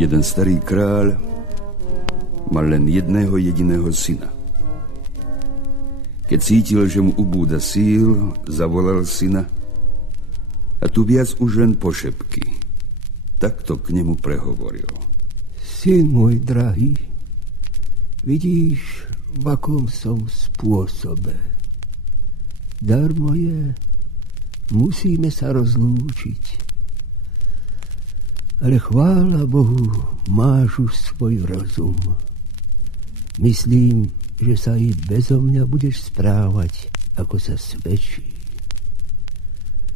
Jeden starý kráľ mal len jedného jediného syna. Keď cítil, že mu ubúda síl, zavolal syna a tu viac už len pošepky. Takto k nemu prehovoril. Syn môj drahý, vidíš, v akom som spôsobe. Darmo je, musíme sa rozlúčiť. Ale chvála Bohu, máš už svoj rozum. Myslím, že sa i bezo mňa budeš správať, ako sa svedčí.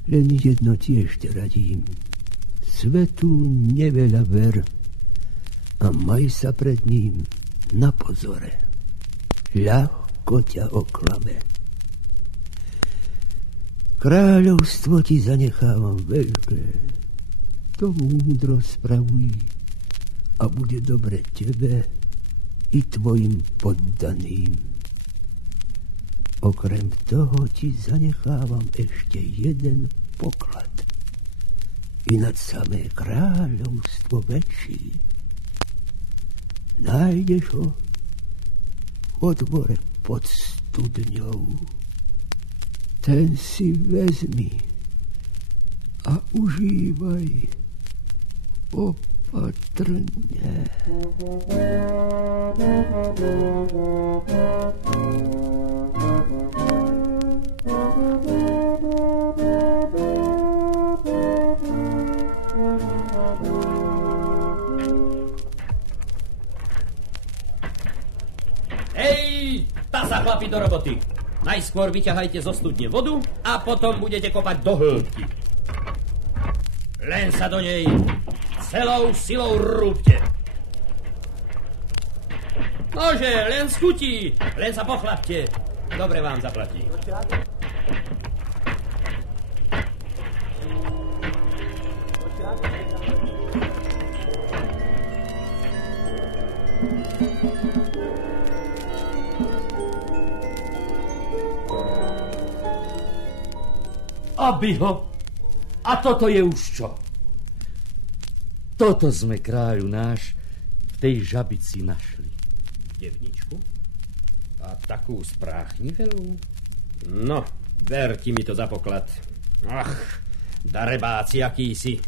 Len jedno tiež te radím. Svetu neveľa ver a maj sa pred ním na pozore. Ľahko ťa oklame. Kráľovstvo ti zanechávam veľké. To múdro spravuj a bude dobre tebe i tvojim poddaným. Okrem toho ti zanechávam ešte jeden poklad. I nad samé kráľovstvo väčší. Nájdeš ho v otvore pod studňou. Ten si vezmi a užívaj opatrne. Hej, tá sa chlapi do roboty. Najskôr vyťahajte zo studne vodu a potom budete kopať do hĺbky. Len sa do nej celou silou rúbte. Nože, len schutí, len sa pochlapte. Dobre vám zaplatí. Aby ho. A toto je už čo? Toto sme, kráľu náš, v tej žabici našli. Devničku? A takú spráchnivelú? No, ver ti mi to za poklad. Ach, darebáci akýsi.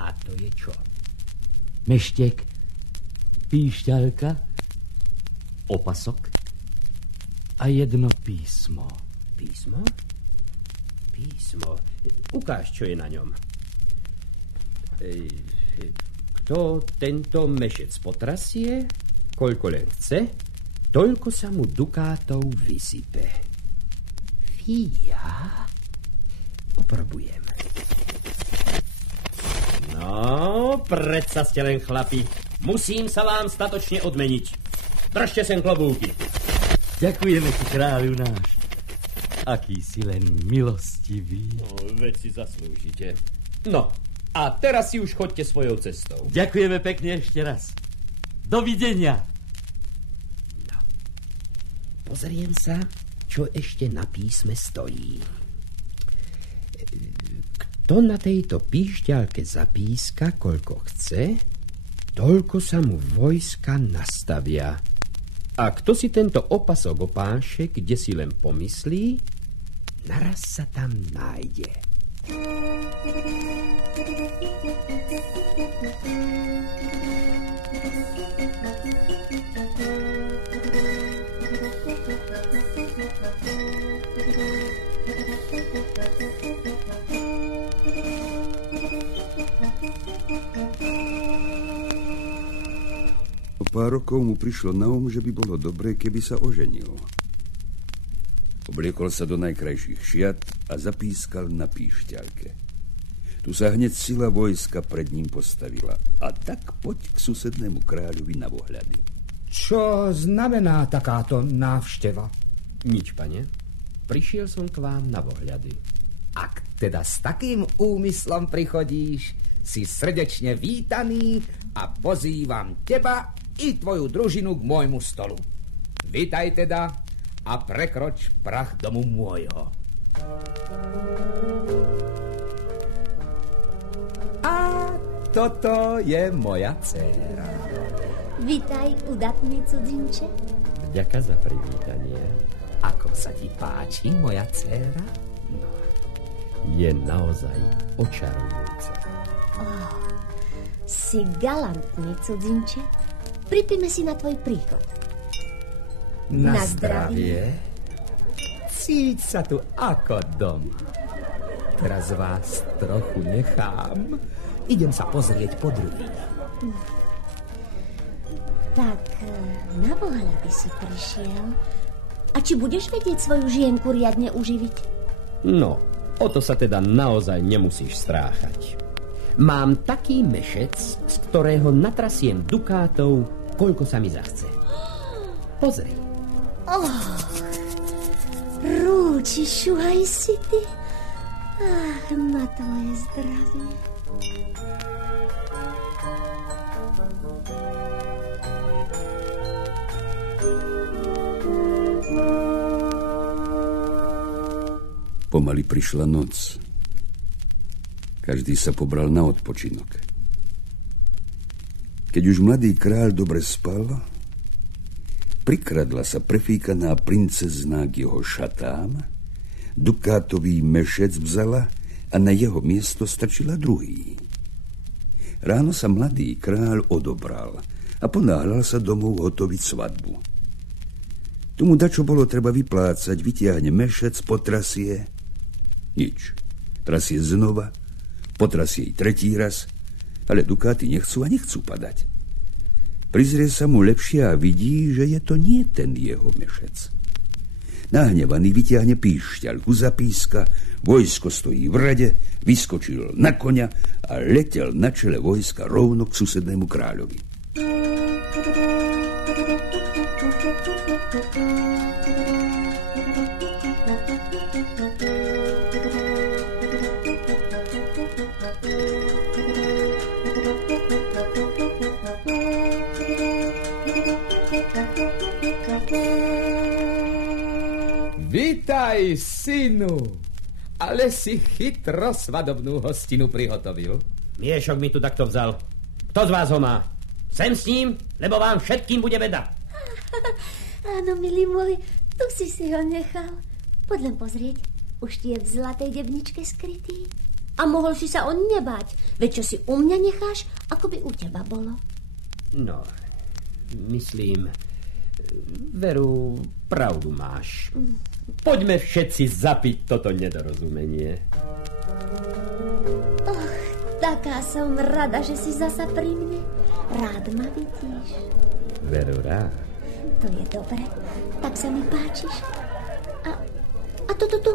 A to je čo? Meštek, píšťalka, opasok a jedno písmo. Písmo? Písmo. Ukáž, čo je na ňom. Kto tento mešec potrasie, koľko len chce, toľko sa mu dukátov vysype. Fíja? Oprobujem. No, predsa ste len chlapi. Musím sa vám statočne odmeniť. Držte sem klobúky. Ďakujeme ti, kráľu náš. Aký si len milostivý. No, veď si zaslúžite. No, a teraz si už choďte svojou cestou. Ďakujeme pekne ešte raz. Dovidenia. No, pozriem sa, čo ešte na písme stojí. Kto na tejto píšťalke zapíska, koľko chce, toľko sa mu vojska nastavia. A kto si tento opasok opáše, kde si len pomyslí, naraz sa tam nájde. O pár rokov mu prišlo na že by bolo dobré, keby sa oženil. Obliekol sa do najkrajších šiat a zapískal na píšťalke. Tu sa hneď sila vojska pred ním postavila. A tak poď k susednému kráľovi na vohľady. Čo znamená takáto návšteva? Nič, pane. Prišiel som k vám na vohľady. Ak teda s takým úmyslom prichodíš, si srdečne vítaný a pozývam teba i tvoju družinu k môjmu stolu. Vítaj teda a prekroč prach domu môjho. A toto je moja dcéra. Vitaj, udatný cudzinče. Vďaka za privítanie. Ako sa ti páči, moja dcéra? No, je naozaj očarujúca. Si galantný cudzinče. Pripíme si na tvoj príchod. Na zdravie. Cíť sa tu ako doma. Teraz vás trochu nechám. Idem sa pozrieť po druhých. Tak, na pohľady si prišiel. A či budeš vedieť svoju žienku riadne uživiť? No, o to sa teda naozaj nemusíš stráchať. Mám taký mešec, z ktorého natrasiem dukátov, koľko sa mi zachce. Pozri. Rúči, šuhaj si ty. Ach, na tvoje zdravie. Pomaly prišla noc. Každý sa pobral na odpočinok. Keď už mladý kráľ dobre spal, prikradla sa prefíkaná princezná k jeho šatám, dukátový mešec vzala a na jeho miesto strčila druhý. Ráno sa mladý kráľ odobral a ponáhľal sa domov hotoviť svadbu. Tomu dačo bolo treba vyplácať, vytiahne mešec, potrasie. Nič. Trasie znova, potrasie jej tretí raz, ale dukáty nechcú a nechcú padať. Prizrie sa mu lepšie a vidí, že je to nie ten jeho mešec. Nahnevaný vytiahne píšťalku, zapíska, vojsko stojí v rade, vyskočil na koňa a letel na čele vojska rovno k susednému kráľovi. Vitaj, synu! Ale si chytro svadobnú hostinu prihotovil. Miešok mi tu takto vzal. Kto z vás ho má? Sem s ním, lebo vám všetkým bude beda. Áno, milý môj, tu si ho nechal. Poď len pozrieť, už ti je v zlatej debničke skrytý. A mohol si sa on nebáť, veď čo si u mňa necháš, ako by u teba bolo. No, myslím, veru, pravdu máš. Poďme všetci zapiť toto nedorozumenie. Taká som rada, že si zasa pri mne. Rád ma vidíš. Veru rád. To je dobre, tak sa mi páčiš. A toto tu,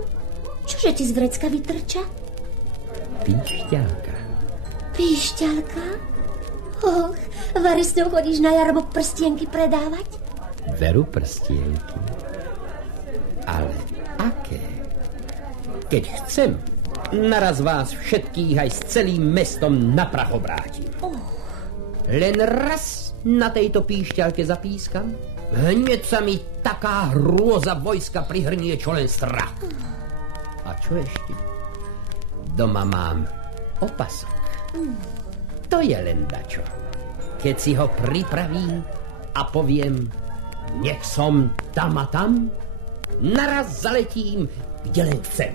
čože ti z vrecka vytrča? Píšťalka. Píšťalka? Och, vari s ňou chodíš na jarmok prstienky predávať? Veru prstienky. Ale aké? Keď chcem, naraz vás všetkých aj s celým mestom na prach obrátim. Len raz na tejto píšťalke zapískam, hneď sa mi taká hrôza vojska prihrnie, čo len strach. A čo ešte? Doma mám opasok. To je len dačo. Keď si ho pripravím a poviem, nech som tam a tam, naraz zaletím, kde len chcem.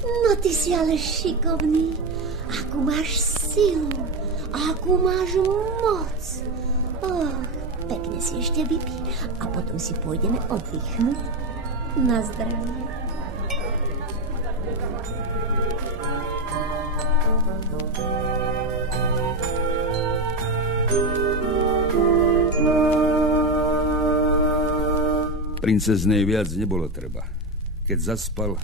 No ty si ale šikovný. Akú máš silu, akú máš moc. Pekne si ešte vypí a potom si pôjdeme oddychnúť. Na zdravie. Princeznej viac nebolo treba. Keď zaspal,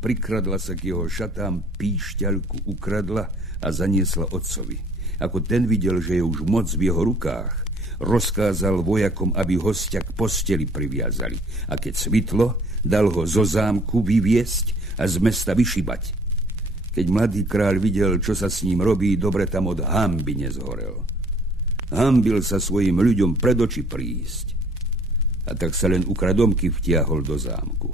prikradla sa k jeho šatám, píšťalku ukradla a zaniesla otcovi. Ako ten videl, že je už moc v jeho rukách, rozkázal vojakom, aby hostia k posteli priviazali. A keď svitlo, dal ho zo zámku vyviesť a z mesta vyšibať. Keď mladý kráľ videl, čo sa s ním robí, dobre tam od hanby nezhorel. Hanbil sa svojim ľuďom pred oči prísť. A tak sa len ukradomky vtiahol do zámku.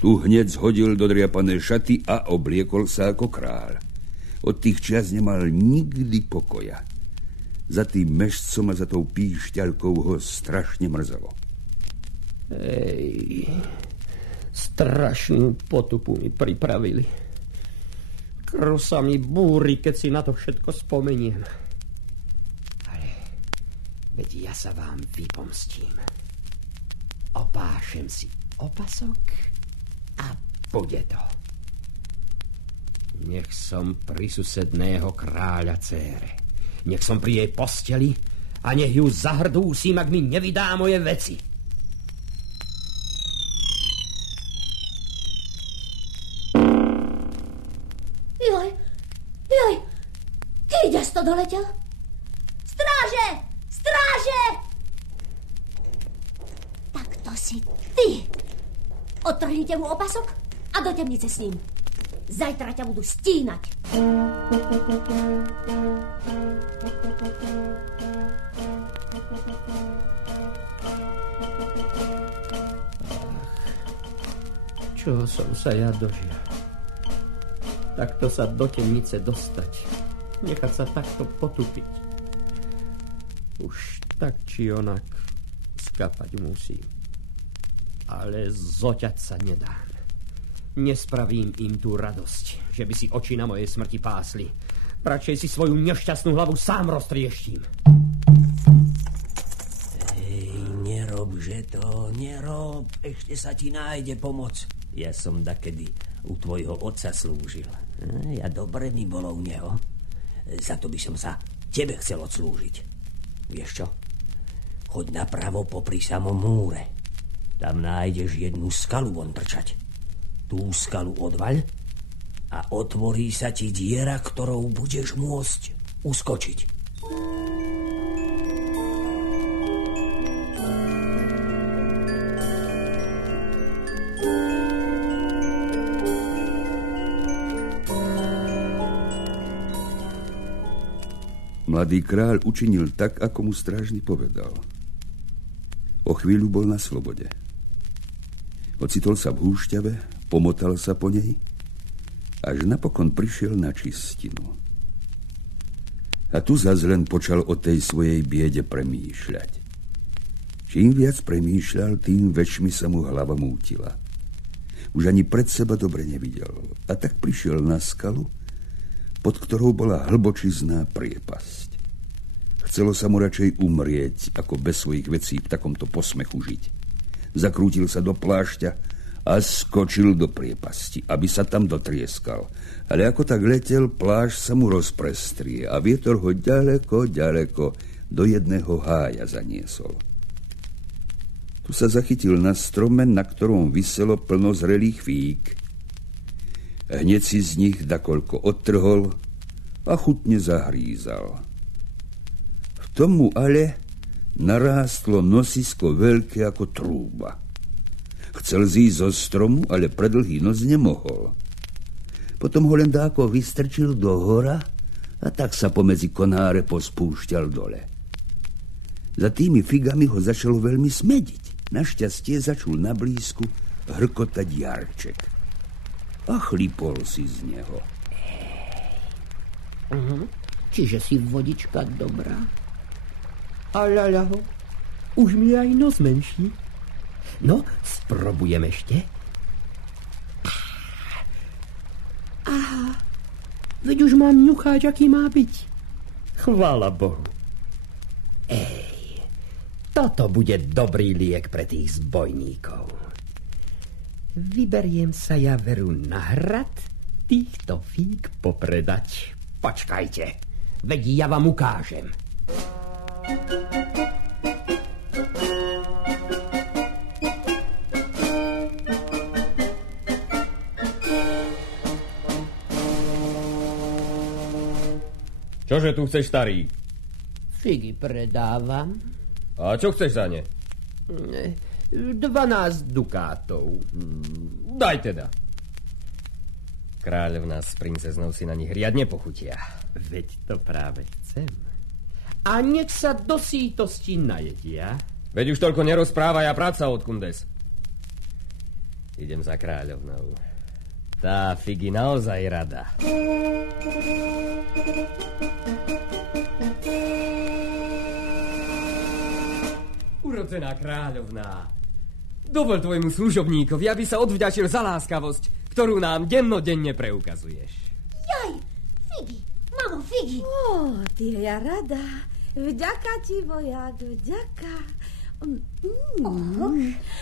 Tu hneď zhodil dodriapané šaty a obliekol sa ako kráľ. Od tých čias nemal nikdy pokoja. Za tým mešcom a za tou píšťalkou ho strašne mrzelo. Strašnú potupu mi pripravili. Krv sa mi búri, keď si na to všetko spomeniem. Ale veď ja sa vám vypomstím. Opášem si opasok a bude to. Nech som pri susedného kráľa dcére. Nech som pri jej posteli a nech ju zahrdúsim, ak mi nevydá moje veci. Joj, kde si to doletel? Stráže! Stráže! Tak to si ty. Odtrhnite mu opasok a do temnice s ním. Zajtra ťa budú stínať. Čoho som sa ja dožil? Takto sa do temnice dostať. Nechať sa takto potupiť. Už tak či onak skapať musím. Ale zoťať sa nedám. Nespravím im tú radosť, že by si oči na mojej smrti pásli. Radšej si svoju nešťastnú hlavu sám roztrieštím. Nerobže to, nerob. Ešte sa ti nájde pomoc. Ja som dakedy u tvojho otca slúžil. Ja dobre mi bolo u neho. Za to by som sa tebe chcel odslúžiť. Vieš čo? Choď napravo popri samom múre. Tam nájdeš jednu skalu von trčať. Tú skalu odvaľ a otvorí sa ti diera, ktorou budeš môcť uskočiť. Mladý kráľ učinil tak, ako mu strážny povedal. O chvíľu bol na slobode. Ocitol sa v húšťave, pomotal sa po nej, až napokon prišiel na čistinu. A tu zas len počal o tej svojej biede premýšľať. Čím viac premýšľal, tým väčšmi sa mu hlava mútila. Už ani pred seba dobre nevidel. A tak prišiel na skalu, pod ktorou bola hlbočizná priepasť. Chcelo sa mu radšej umrieť, ako bez svojich vecí v takomto posmechu žiť. Zakrútil sa do plášťa a skočil do priepasti, aby sa tam dotrieskal. Ale ako tak letel, plášť sa mu rozprestrie a vietor ho ďaleko, ďaleko do jedného hája zaniesol. Tu sa zachytil na strome, na ktorom viselo plno zrelých fík. Hneď si z nich dakoľko odtrhol a chutne zahrízal. V tomu ale narástlo nosisko veľké ako trúba. Chcel zísť zo stromu, ale pre dlhý noc nemohol. Potom ho len dáko vystrčil do hora a tak sa pomedzi konáre pospúšťal dole. Za tými figami ho začalo veľmi smediť. Našťastie začul na blízku hrkotať jarček. A chlipol si z neho. Čiže si vodička dobrá? Aľaľaho, už mi aj nos menší. No, sprobujem ešte. Aha, veď už mám ňucháč, aký má byť. Chvála Bohu. Toto bude dobrý liek pre tých zbojníkov. Vyberiem sa ja veru na hrad týchto fík popredať. Počkajte, veď ja vám ukážem. Čože tu chceš, starý? Figy predávam. A čo chceš za ne? 12 dukátov. Daj teda. Kráľovná s princeznou si na nich riadne pochutia. Veď to práve chcem. A nech sa do sítosti najedia. Veď už toľko nerozprávaj a práca od kundes. Idem za kráľovnou. Tá Figy naozaj rada. Urodzená kráľovná, dovol tvojmu služobníkovi, aby sa odvďačil za láskavosť, ktorú nám dennodenne preukazuješ. Jaj, Figy, mamo, Figy. Ty je ja rada. Vďaka ti, vojak, vďaka.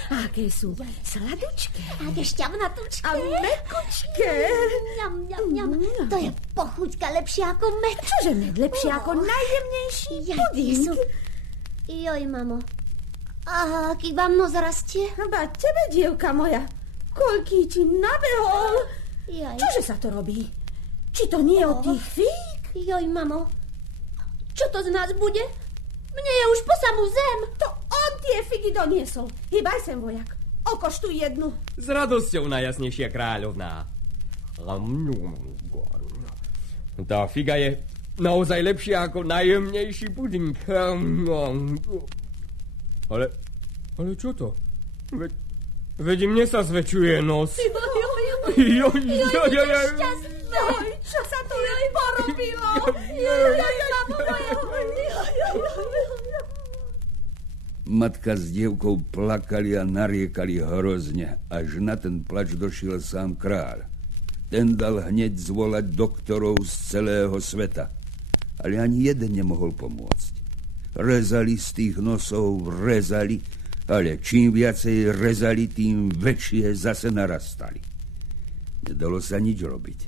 Aké sú sladučké. Aké šťavnatučké. A mekučké. Ňam, ňam, ňam. To je pochuťka lepšia ako med. Čože med lepšie ako najjemnejší puding? Joj, mamo. A aký vám nos rastie? Ba tebe, dievka moja. Koľký ti nabehol. Jaj. Čože sa to robí? Či to nie od tých fík? Joj, mamo. Čo to z nás bude? Mne je už po samú zem. To on tie figy doniesol. Hýbaj sem, vojak. Okoštuj jednu. S radosťou, najjasnejšia kráľovná. Tá figa je naozaj lepšia ako najjemnejší puding. Ale čo to? Veď mne sa zväčšuje nos. Joj, šťastné. Čo sa tu porobilo? Matka s dievkou plakali a nariekali hrozne, až na ten plač došiel sám kráľ. Ten dal hneď zvolať doktorov z celého sveta, ale ani jeden nemohol pomôcť. Rezali z tých nosov, rezali, ale čím viacej rezali, tým väčšie zase narastali. Nedalo sa nič robiť.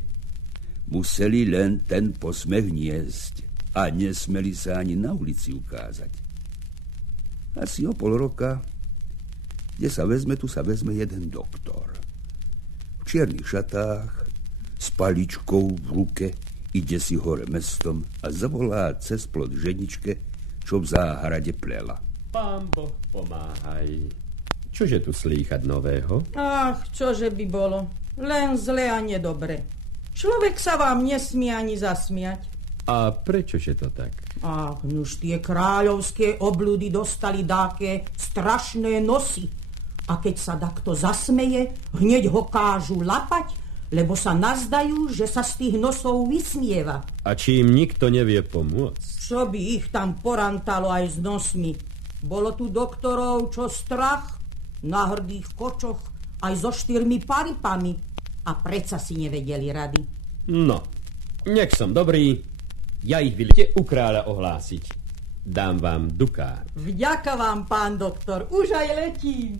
Museli len ten posmech niesť a nesmeli sa ani na ulici ukázať. Asi o pol roka, kde sa vezme, tu sa vezme jeden doktor. V čiernych šatách, s paličkou v ruke, ide si hore mestom a zavolá cez plot ženičke, čo v záhrade plela. Pán Boh, pomáhaj. Čože tu slýchať nového? Ach, čože by bolo. Len zle a nedobre. Človek sa vám nesmie ani zasmiať. A prečože to tak? Ach, už tie kráľovské obľudy dostali dáke strašné nosy. A keď sa takto zasmeje, hneď ho kážu lapať, lebo sa nazdajú, že sa z tých nosov vysmieva. A či im nikto nevie pomôcť? Čo by ich tam porantalo aj s nosmi? Bolo tu doktorov, čo strach, na hrdých kočoch, aj so 4 paripami. A predsa si nevedeli rady. No, nech som dobrý, ja ich vyliete u kráľa ohlásiť. Dám vám dukát. Vďaka vám, pán doktor, už aj letím.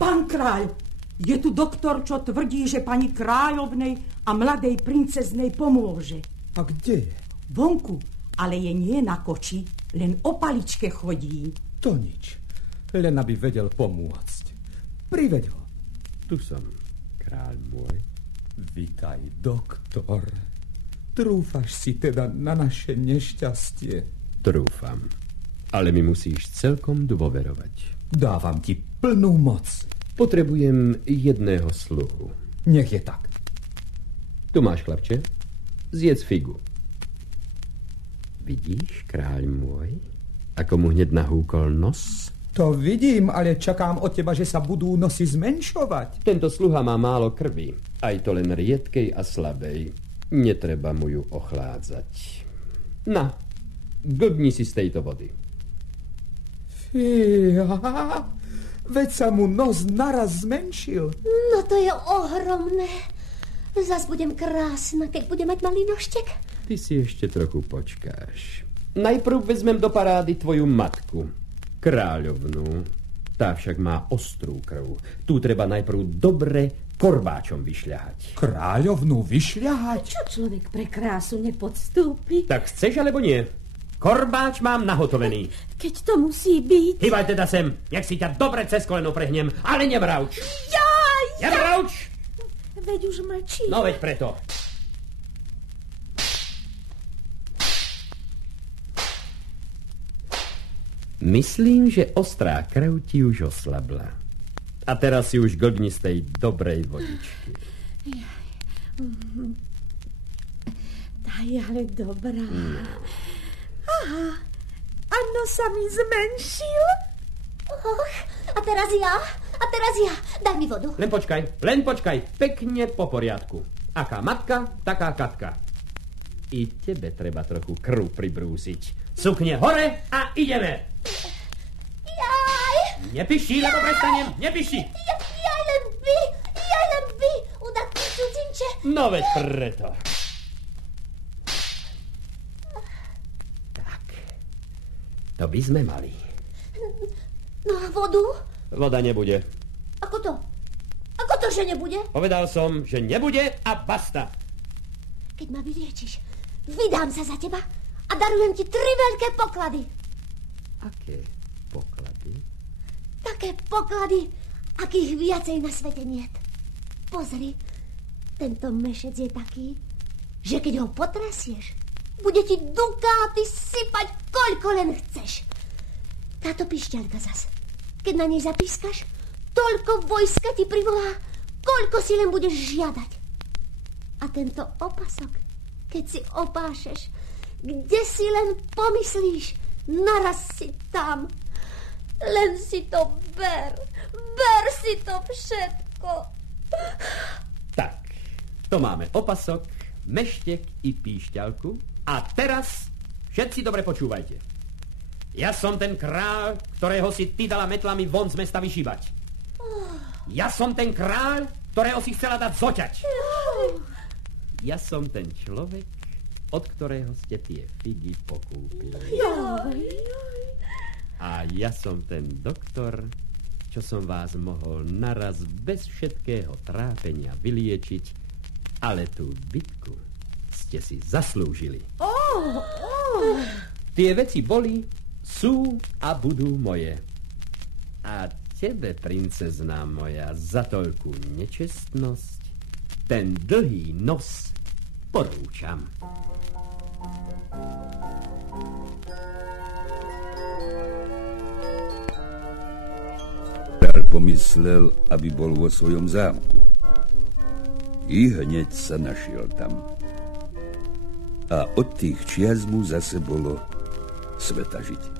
Pán kráľ, je tu doktor, čo tvrdí, že pani kráľovnej a mladej princeznej pomôže. A kde je? Vonku, ale je nie na koči, len o paličke chodí. To nič, len aby vedel pomôcť. Priveď ho. Tu som, kráľ môj. Vitaj, doktor. Trúfaš si teda na naše nešťastie? Trúfam, ale mi musíš celkom dôverovať. Dávam ti plnú moc. Potrebujem jedného sluhu. Nech je tak. Tu máš, chlapče. Zjedz figu. Vidíš, kráľ môj, ako mu hneď nahúkol nos? To vidím, ale čakám od teba, že sa budú nosy zmenšovať. Tento sluha má málo krvi. Aj to len riedkej a slabej. Netreba mu ju ochládzať. Na, glbni si z tejto vody. Fíha, veď sa mu nos naraz zmenšil. No to je ohromné. Zas budem krásna, keď budem mať malý nožtek. Ty si ešte trochu počkáš. Najprv vezmem do parády tvoju matku, kráľovnú. Tá však má ostrú krv. Tu treba najprv dobre korbáčom vyšľahať. Kráľovnú vyšľahať? Čo človek pre krásu nepodstúpi? Tak chceš, alebo nie? Korbáč mám nahotovený. Keď to musí byť... Hýbaj teda sem, nech si ťa dobre cez koleno prehnem, ale nemrauč. Nemrauč! Veď už mlčí. No veď preto. Myslím, že ostrá krv ti už oslabla. A teraz si už glbni z tej dobrej vodičky. Aj, ale dobrá. Aha, a nos sa mi zmenšil. Och, a teraz ja. Daj mi vodu. Len počkaj. Pekne po poriadku. Aká matka, taká Katka. I tebe treba trochu krv pribrúsiť. Sukne hore a ideme. Jaj. Nepiši, lebo prestanem. Nepiši. Jaj len by. Udatný cudzinče. No veď preto. Tak. To by sme mali. No a vodu? Voda nebude. Ako to? Ako to, že nebude? Povedal som, že nebude a basta. Keď ma vyliečiš, vydám sa za teba a darujem ti 3 veľké poklady. Aké poklady? Také poklady, akých viacej na svete niet. Pozri, tento mešec je taký, že keď ho potrasieš, bude ti dukáty sypať, koľko len chceš. Táto pišťalka zas, keď na nej zapískaš, toľko vojska ti privolá, koľko si len budeš žiadať. A tento opasok, keď si opášeš, kde si len pomyslíš, naraz si tam. Len si to ber si to všetko. Tak, to máme opasok, meštek i píšťalku. A teraz všetci dobre počúvajte. Ja som ten kráľ, ktorého si ty dala metlami von z mesta vyšívať. Ja som ten kráľ, ktorého si chcela dať zoťať. Ja som ten človek, od ktorého ste tie figy pokúpili. A ja som ten doktor, čo som vás mohol naraz bez všetkého trápenia vyliečiť, ale tú bitku ste si zaslúžili. Tie veci boli, sú a budú moje. A tebe, princezná moja, za toľkú nečestnosť ten dlhý nos porúčam. Kráľ pomyslel, aby bol vo svojom zámku. I hneď sa našiel tam. A od tých čias mu zase bolo sveta žiť.